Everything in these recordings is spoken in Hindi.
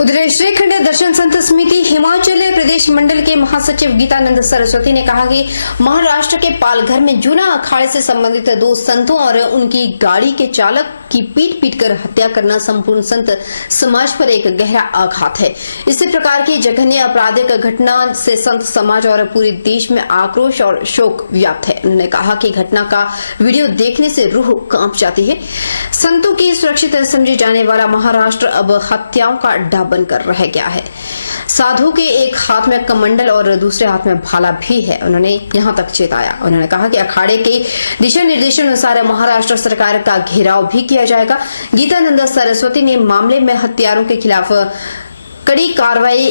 उधर श्रीखंड दर्शन संत समिति हिमाचल प्रदेश मंडल के महासचिव गीतानंद सरस्वती ने कहा कि महाराष्ट्र के पालघर में जूना अखाड़े से संबंधित 2 संतों और उनकी गाड़ी के चालक की पीट कर हत्या करना संपूर्ण संत समाज पर एक गहरा आघात है। इसी प्रकार की जघन्य आपराधिक घटना से संत समाज और पूरे देश में आक्रोश और शोक व्याप्त है। उन्होंने कहा कि घटना का वीडियो देखने से रूह कांप जाती है। संतों की सुरक्षित समझे जाने वाला महाराष्ट्र अब हत्याओं का अड्डा बनकर रह गया है। साधु के एक हाथ में कमंडल और दूसरे हाथ में भाला भी है, उन्होंने यहां तक चेताया। उन्होंने कहा कि अखाड़े के दिशा निर्देशानुसार महाराष्ट्र सरकार का घेराव भी किया जाएगा। गीतानंद सरस्वती ने मामले में हत्यारों के खिलाफ कड़ी कार्रवाई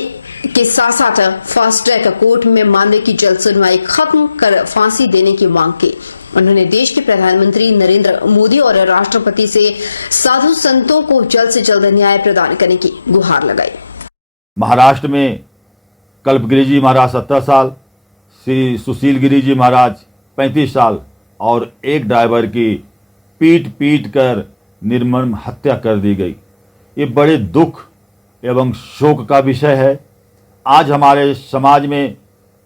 के साथ साथ फास्ट ट्रैक कोर्ट में मामले की जल्द सुनवाई खत्म कर फांसी देने की मांग की। उन्होंने देश के प्रधानमंत्री नरेंद्र मोदी और राष्ट्रपति से साधु संतों को जल्द से जल्द न्याय प्रदान करने की गुहार लगाई। महाराष्ट्र में कल्पगिरी जी महाराज 70 साल, श्री सुशील गिरी जी महाराज 35 साल और एक ड्राइवर की पीट कर निर्मम हत्या कर दी गई। ये बड़े दुख एवं शोक का विषय है। आज हमारे समाज में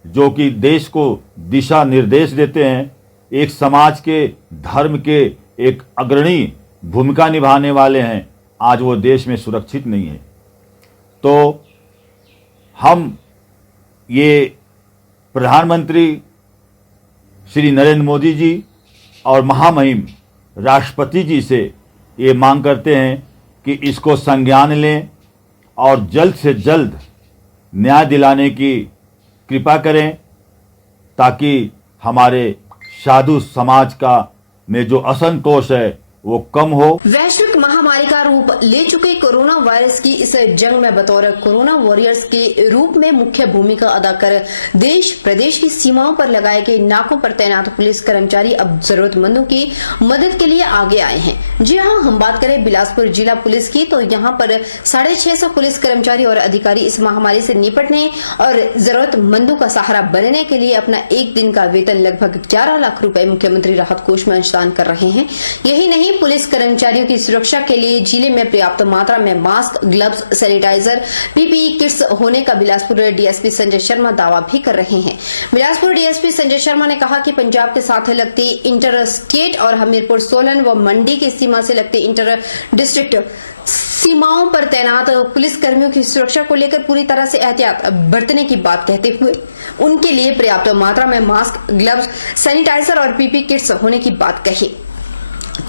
जो कि देश को दिशा निर्देश देते हैं, एक समाज के धर्म के एक अग्रणी भूमिका निभाने वाले हैं, आज वो देश में सुरक्षित नहीं है। तो हम ये प्रधानमंत्री श्री नरेंद्र मोदी जी और महामहिम राष्ट्रपति जी से ये मांग करते हैं कि इसको संज्ञान लें और जल्द से जल्द न्याय दिलाने की कृपा करें, ताकि हमारे साधु समाज का में जो असंतोष है वो कम हो। वैश्विक महामारी का रूप ले चुके कोरोना वायरस की इस जंग में बतौर कोरोना वॉरियर्स के रूप में मुख्य भूमिका अदा कर देश प्रदेश की सीमाओं पर लगाए गए नाकों पर तैनात पुलिस कर्मचारी अब जरूरतमंदों की मदद के लिए आगे आए हैं। जी हां, हम बात करें बिलासपुर जिला पुलिस की तो यहां पर 650 पुलिस कर्मचारी और अधिकारी इस महामारी से निपटने और जरूरतमंदों का सहारा बनने के लिए अपना एक दिन का वेतन लगभग 11 लाख रुपए मुख्यमंत्री राहत कोष में अंशदान कर रहे हैं। यही नहीं, पुलिस कर्मचारियों की सुरक्षा के लिए जिले में पर्याप्त मात्रा में mask, gloves, sanitiser, PPE kits होने का बिलासपुर डीएसपी संजय शर्मा दावा भी कर रहे हैं। बिलासपुर डीएसपी संजय शर्मा ने कहा कि पंजाब के साथ लगती इंटर स्टेट और हमीरपुर, सोलन व मंडी की सीमा से लगती इंटर डिस्ट्रिक्ट सीमाओं पर तैनात पुलिस कर्मियों की सुरक्षा को लेकर पूरी तरह से एहतियात बरतने की बात कहते हुए उनके लिए पर्याप्त मात्रा में मास्क, ग्लव्स, सैनिटाइजर और पीपी किट्स होने की बात कही,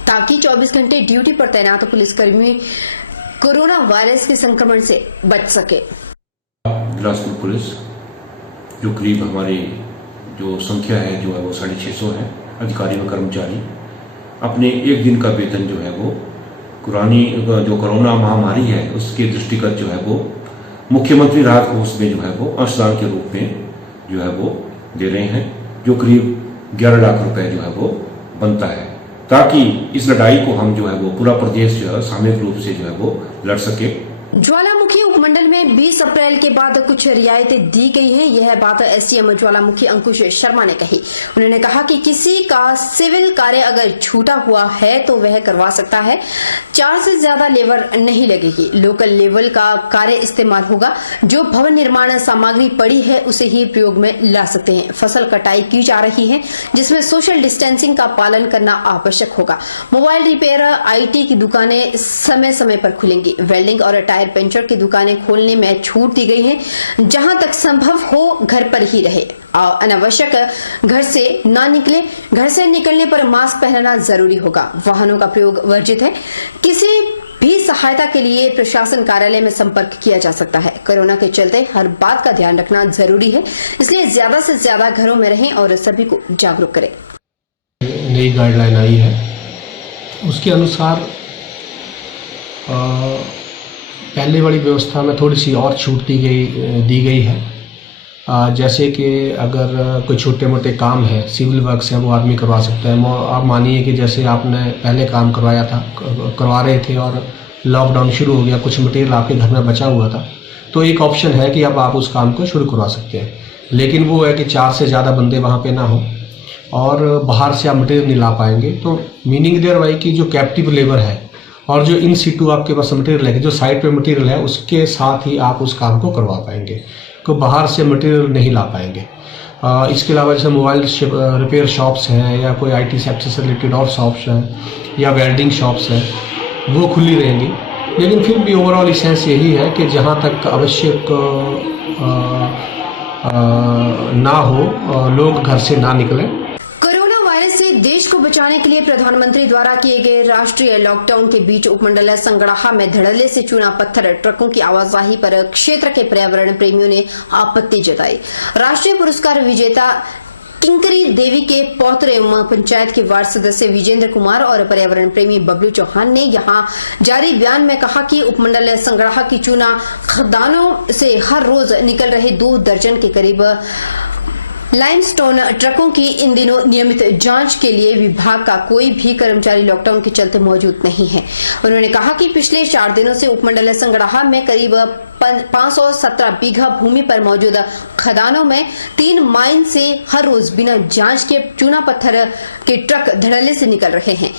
ताकि 24 घंटे ड्यूटी पर तैनात पुलिसकर्मी कोरोना वायरस के संक्रमण से बच सके। बिलासपुर पुलिस जो करीब हमारी जो संख्या है जो है वो 650 है, अधिकारी व कर्मचारी अपने एक दिन का वेतन जो है वो जो कोरोना महामारी है उसके दृष्टिगत जो है वो मुख्यमंत्री राहत कोष में जो है वो अंशदान के रूप में जो है वो दे रहे हैं, जो करीब 11 लाख रुपए जो है वो बनता है, ताकि इस लड़ाई को हम जो है वो पूरा प्रदेश जो है सामूहिक रूप से जो है वो लड़ सके। ज्वालामुखी उपमंडल में 20 अप्रैल के बाद कुछ रियायतें दी गई हैं। यह बात एसडीएम ज्वालामुखी अंकुश शर्मा ने कही। उन्होंने कहा कि किसी का सिविल कार्य अगर छूटा हुआ है तो वह करवा सकता है। 4 से ज्यादा लेबर नहीं लगेगी। लोकल लेवल का कार्य इस्तेमाल होगा। जो भवन निर्माण सामग्री पड़ी है उसे ही प्रयोग में ला सकते हैं। फसल कटाई की जा रही है जिसमें सोशल डिस्टेंसिंग का पालन करना आवश्यक होगा। मोबाइल रिपेयर, आईटी की दुकानें समय समय पर खुलेंगी। वेल्डिंग और टायर पंचर की दुकानें खोलने में छूट दी गई है। जहां तक संभव हो घर पर ही रहे। अनावश्यक घर से ना निकले। घर से निकलने पर मास्क पहनना जरूरी होगा। वाहनों का प्रयोग वर्जित है। किसी भी सहायता के लिए प्रशासन कार्यालय में संपर्क किया जा सकता है। कोरोना के चलते हर बात का ध्यान रखना जरूरी है, इसलिए ज्यादा से ज्यादा घरों में रहें और सभी को जागरूक करें। नई गाइडलाइन आई है, उसके अनुसार पहले वाली व्यवस्था में थोड़ी सी और छूट दी गई है। जैसे कि अगर कोई छोटे मोटे काम है, सिविल वर्क है, वो आदमी करवा सकता है। आप मानिए कि जैसे आपने पहले काम करवा रहे थे और लॉकडाउन शुरू हो गया, कुछ मटेरियल आपके घर में बचा हुआ था, तो एक ऑप्शन है कि अब आप उस काम को शुरू करवा सकते हैं। लेकिन वो है कि 4 से ज़्यादा बंदे वहाँ पे ना हो और बाहर से आप मटेरियल नहीं ला पाएंगे। तो मीनिंग देयर भाई की जो कैप्टिव लेबर है और जो इन सिटू आपके पास मटेरियल है, जो साइट पे मटेरियल है, उसके साथ ही आप उस काम को करवा पाएंगे, को बाहर से मटेरियल नहीं ला पाएंगे। इसके अलावा जैसे मोबाइल रिपेयर शॉप्स हैं या कोई IT सेक्टर से रिलेटेड और शॉप्स हैं या वेल्डिंग शॉप्स हैं, वो खुली रहेंगी। लेकिन फिर भी ओवरऑल इसेंस यही है कि जहाँ तक आवश्यक ना हो, लोग घर से ना निकलें। कोरोना वायरस से देश को बचाने के लिए प्रधानमंत्री द्वारा किए गए राष्ट्रीय लॉकडाउन के बीच उपमंडल संगड़ाहा में धड़ल्ले से चूना पत्थर ट्रकों की आवाजाही पर क्षेत्र के पर्यावरण प्रेमियों ने आपत्ति जताई। राष्ट्रीय पुरस्कार विजेता किंकरी देवी के पौत्र एवं पंचायत के वार्ड सदस्य विजेंद्र कुमार और पर्यावरण प्रेमी बबलू चौहान ने यहां जारी बयान में कहा कि उपमंडल संगड़ाहा की चूना खदानों से हर रोज निकल रहे 2 दर्जन के करीब लाइमस्टोन ट्रकों की इन दिनों नियमित जांच के लिए विभाग का कोई भी कर्मचारी लॉकडाउन के चलते मौजूद नहीं है। उन्होंने कहा कि पिछले 4 दिनों से उपमंडल संगड़ाहा में करीब 517 बीघा भूमि पर मौजूद खदानों में 3 माइन से हर रोज बिना जांच के चूना पत्थर के ट्रक धड़ल्ले से निकल रहे हैं।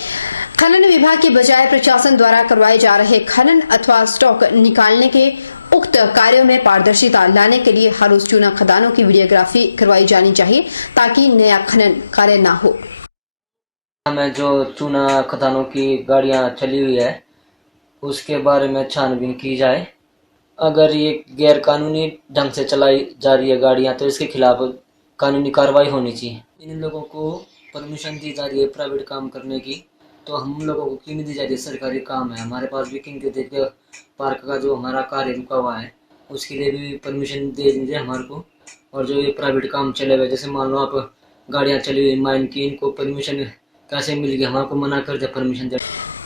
खनन विभाग के बजाय प्रशासन द्वारा करवाए जा रहे खनन अथवा स्टॉक निकालने के उक्त कार्यों में पारदर्शिता लाने के लिए हर रोज चूना खदानों की वीडियोग्राफी करवाई जानी चाहिए ताकि नया खनन कार्य न हो। में जो चूना खदानों की गाड़ियां चली हुई है उसके बारे में छानबीन की जाए। अगर ये गैर कानूनी ढंग से चलाई जा रही है गाड़ियां तो इसके खिलाफ कानूनी कार्रवाई होनी चाहिए। इन लोगों को परमिशन दी जा रही है प्राइवेट काम करने की, तो हम लोगों को क्यों नहीं दी जा रही है? सरकारी काम है हमारे पास भी। किंग देव पार्क का जो हमारा कार्य रुका हुआ है उसके लिए भी परमिशन दे दीजिए हमारे को। और जो ये प्राइवेट काम चले हुए, जैसे मान लो आप गाड़ियां चली हुई माइन की, इनको परमिशन कैसे मिल गई? हमारे को मना कर दिया परमिशन।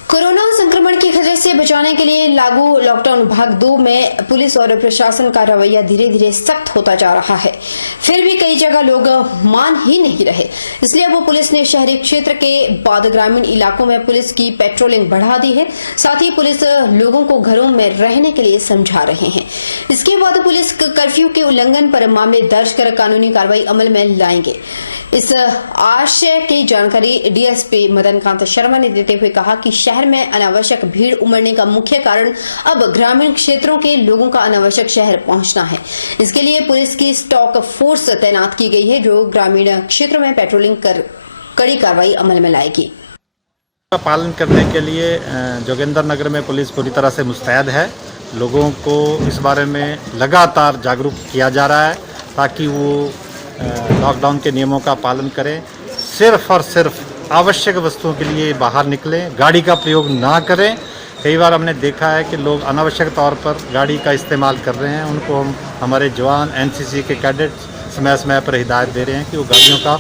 कोरोना संक्रमण के खतरे से बचाने के लिए लागू लॉकडाउन भाग 2 में पुलिस और प्रशासन का रवैया धीरे धीरे सख्त होता जा रहा है। फिर भी कई जगह लोग मान ही नहीं रहे, इसलिए अब पुलिस ने शहरी क्षेत्र के बाद ग्रामीण इलाकों में पुलिस की पेट्रोलिंग बढ़ा दी है। साथ ही पुलिस लोगों को घरों में रहने के लिए समझा रहे हैं। इसके बाद पुलिस कर्फ्यू के उल्लंघन पर मामले दर्ज कर कानूनी कार्रवाई अमल में लाएंगे। इस आशय की जानकारी DSP मदनकांत शर्मा ने देते हुए कहा कि शहर में अनावश्यक भीड़ उमड़ने का मुख्य कारण अब ग्रामीण क्षेत्रों के लोगों का अनावश्यक शहर पहुंचना है। इसके लिए पुलिस की स्टॉक फोर्स तैनात की गई है जो ग्रामीण क्षेत्रों में पेट्रोलिंग कर कड़ी कार्रवाई अमल में लाएगी। पालन करने के लिए जोगिंदर नगर में पुलिस पूरी तरह से मुस्तैद है। लोगों को इस बारे में लगातार जागरूक किया जा रहा है ताकि वो लॉकडाउन के नियमों का पालन करें। सिर्फ और सिर्फ आवश्यक वस्तुओं के लिए बाहर निकलें, गाड़ी का प्रयोग ना करें। कई बार हमने देखा है कि लोग अनावश्यक तौर पर गाड़ी का इस्तेमाल कर रहे हैं। उनको हम हमारे जवान NCC के कैडेट्स समय समय पर हिदायत दे रहे हैं कि वो गाड़ियों का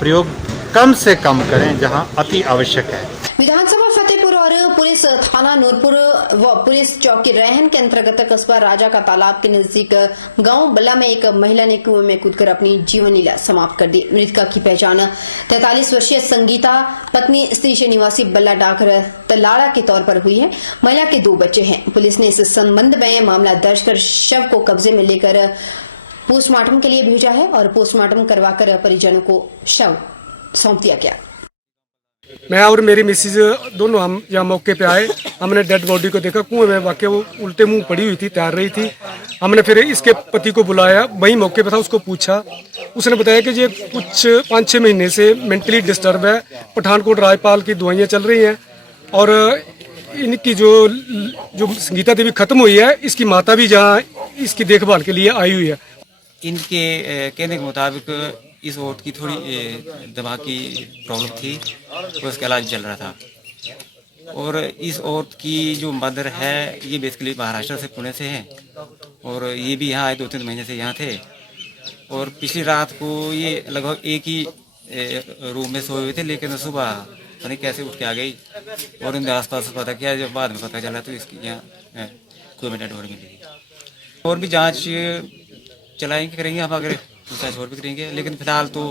प्रयोग कम से कम करें जहां अति आवश्यक है। विधानसभा फतेहपुर और पुलिस थाना नूरपुर व पुलिस चौकी रेहन के अंतर्गत कस्बा राजा का तालाब के नजदीक गांव बल्ला में एक महिला ने कुएं में कूदकर अपनी जीवन लीला समाप्त कर दी। मृतका की पहचान 43 वर्षीय संगीता पत्नी स्त्रीश निवासी बल्ला डाकर तलाड़ा के तौर पर हुई है। महिला के 2 बच्चे हैं। पुलिस ने इस संबंध में मामला दर्ज कर शव को कब्जे में लेकर पोस्टमार्टम के लिए भेजा है और पोस्टमार्टम करवाकर परिजनों को शव सौंप दिया गया। मैं और मेरी मिसेज दोनों हम यहाँ मौके पे आए। हमने डेड बॉडी को देखा, कुएं में वाकई वो उल्टे मुंह पड़ी हुई थी, तैर रही थी। हमने फिर इसके पति को बुलाया, वहीं मौके पे था, उसको पूछा। उसने बताया कि ये कुछ 5-6 महीने से मेंटली डिस्टर्ब है। पठानकोट राजपाल की दवाइयाँ चल रही हैं और इनकी जो संगीता देवी खत्म हुई है, इसकी माता भी जहाँ इसकी देखभाल के लिए आई हुई है। इनके कहने के मुताबिक इस औरत की थोड़ी दमा की प्रॉब्लम थी तो उसका इलाज चल रहा था। और इस औरत की जो मदर है ये बेसिकली महाराष्ट्र से, पुणे से है और ये भी यहाँ आए 2-3 महीने से यहाँ थे। और पिछली रात को ये लगभग एक ही रूम में सोए हुए थे, लेकिन सुबह पता नहीं कैसे उठ के आ गई और उनके आसपास पता किया, जब बाद में पता चला तो इसकी यहाँ कोई डेड बॉडी मिली। और भी जाँच चलाएंगे, करेंगे हम, अगर दूसरा छोड़ भी करेंगे, लेकिन फिलहाल तो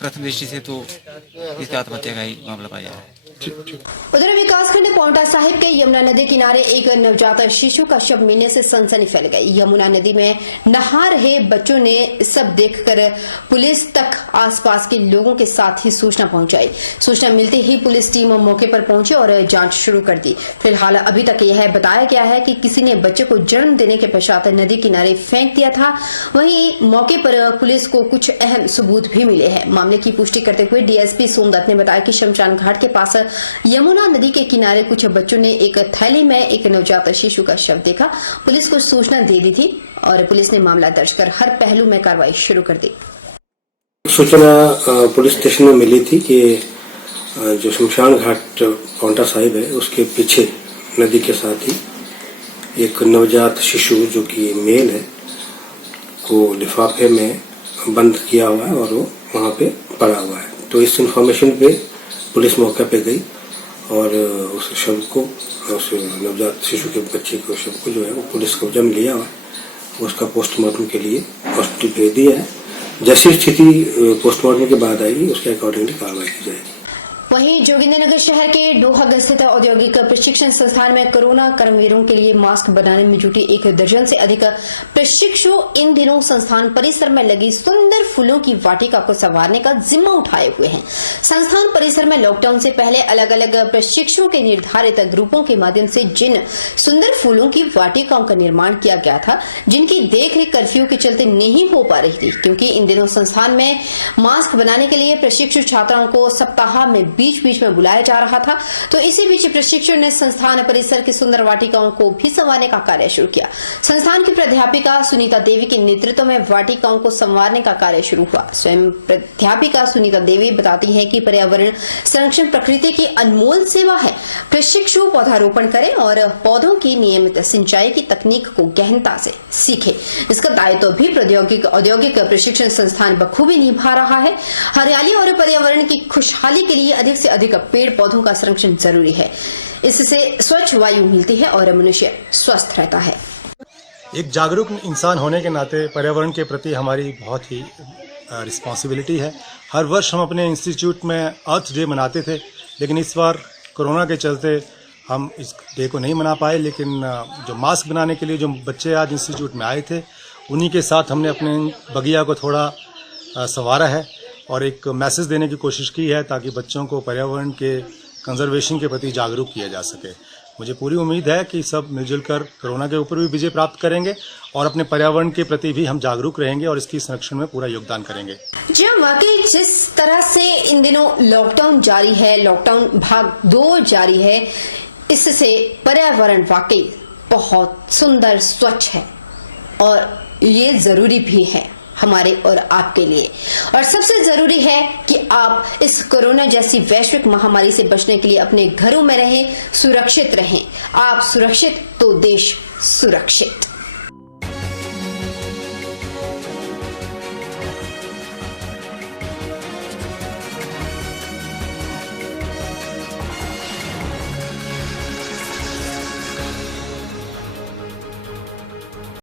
प्रथम दृष्टि से तो इसकी आत्महत्या का ही मामला पाया है। उधर विकासखंड पांवटा साहिब के यमुना नदी किनारे एक नवजात शिशु का शव मिलने से सनसनी फैल गई। यमुना नदी में नहा रहे बच्चों ने सब देखकर पुलिस तक आसपास के लोगों के साथ ही सूचना पहुंचाई। सूचना मिलते ही पुलिस टीम मौके पर पहुंची और जांच शुरू कर दी। फिलहाल अभी तक यह बताया गया है कि किसी ने बच्चे को जन्म देने के पश्चात नदी किनारे फेंक दिया था। वहीं मौके पर पुलिस को कुछ अहम सबूत भी मिले हैं। मामले की पुष्टि करते हुए डीएसपी सोमदत्त ने बताया कि शमशान घाट के पास यमुना नदी के किनारे कुछ बच्चों ने एक थैली में एक नवजात शिशु का शव देखा। पुलिस को सूचना दे दी थी और पुलिस ने मामला दर्ज कर हर पहलू में कार्रवाई शुरू कर दी। सूचना पुलिस स्टेशन में मिली थी कि जो शमशान घाट पांवटा साहिब है उसके पीछे नदी के साथ ही एक नवजात शिशु जो कि मेल है को लिफाफे में बंद किया हुआ है और वो वहां पे पड़ा हुआ है। तो इस इंफॉर्मेशन पे पुलिस मौके पे गई और उस शव को, उस नवजात शिशु के बच्चे के शव को जो है वो पुलिस कब्जा में लिया हुआ, उसका पोस्टमार्टम के लिए हॉस्पिटल भेज दिया है। जैसी स्थिति पोस्टमार्टम के बाद आएगी उसके अकॉर्डिंगली कार्रवाई की जाएगी। वहीं जोगिंद्रनगर शहर के डोहग स्थित औद्योगिक प्रशिक्षण संस्थान में कोरोना कर्मवीरों के लिए मास्क बनाने में जुटी 1 दर्जन से अधिक प्रशिक्षु इन दिनों संस्थान परिसर में लगी सुंदर फूलों की वाटिका को संवारने का जिम्मा उठाए हुए हैं। संस्थान परिसर में लॉकडाउन से पहले अलग अलग प्रशिक्षुओं के निर्धारित ग्रुपों के माध्यम से जिन सुंदर फूलों की वाटिकाओं का निर्माण किया गया था, जिनकी देखरेख कर्फ्यू के चलते नहीं हो पा रही थी, क्योंकि इन दिनों संस्थान में मास्क बनाने के लिए प्रशिक्षु छात्राओं को सप्ताह में बीच में बुलाया जा रहा था। तो इसी बीच प्रशिक्षु ने संस्थान परिसर की सुंदर वाटिकाओं को भी संवारने का कार्य शुरू किया। संस्थान की प्राध्यापिका सुनीता देवी के नेतृत्व में वाटिकाओं को संवारने का कार्य शुरू हुआ। स्वयं प्राध्यापिका सुनीता देवी बताती है कि पर्यावरण संरक्षण प्रकृति की अनमोल सेवा है। प्रशिक्षु पौधारोपण करें और पौधों की नियमित सिंचाई की तकनीक को गहनता से सीखे। इसका दायित्व भी औद्योगिक प्रशिक्षण संस्थान बखूबी निभा रहा है। हरियाली और पर्यावरण की खुशहाली के लिए अधिक से अधिक पेड़ पौधों का संरक्षण जरूरी है। इससे स्वच्छ वायु मिलती है और मनुष्य स्वस्थ रहता है। एक जागरूक इंसान होने के नाते पर्यावरण के प्रति हमारी बहुत ही रिस्पॉन्सिबिलिटी है। हर वर्ष हम अपने इंस्टीट्यूट में अर्थ डे मनाते थे, लेकिन इस बार कोरोना के चलते हम इस डे को नहीं मना पाए। लेकिन जो मास्क बनाने के लिए जो बच्चे आज इंस्टीट्यूट में आए थे, उन्हीं के साथ हमने अपने बगिया को थोड़ा संवारा है और एक मैसेज देने की कोशिश की है ताकि बच्चों को पर्यावरण के कंजर्वेशन के प्रति जागरूक किया जा सके। मुझे पूरी उम्मीद है कि सब मिलजुल कर कोरोना के ऊपर भी विजय प्राप्त करेंगे और अपने पर्यावरण के प्रति भी हम जागरूक रहेंगे और इसकी संरक्षण में पूरा योगदान करेंगे। जी वाकई जिस तरह से इन दिनों लॉकडाउन जारी है, लॉकडाउन भाग 2 जारी है, इससे पर्यावरण वाकई बहुत सुंदर स्वच्छ है और ये जरूरी भी है हमारे और आपके लिए। और सबसे जरूरी है कि आप इस कोरोना जैसी वैश्विक महामारी से बचने के लिए अपने घरों में रहें, सुरक्षित रहें। आप सुरक्षित तो देश सुरक्षित।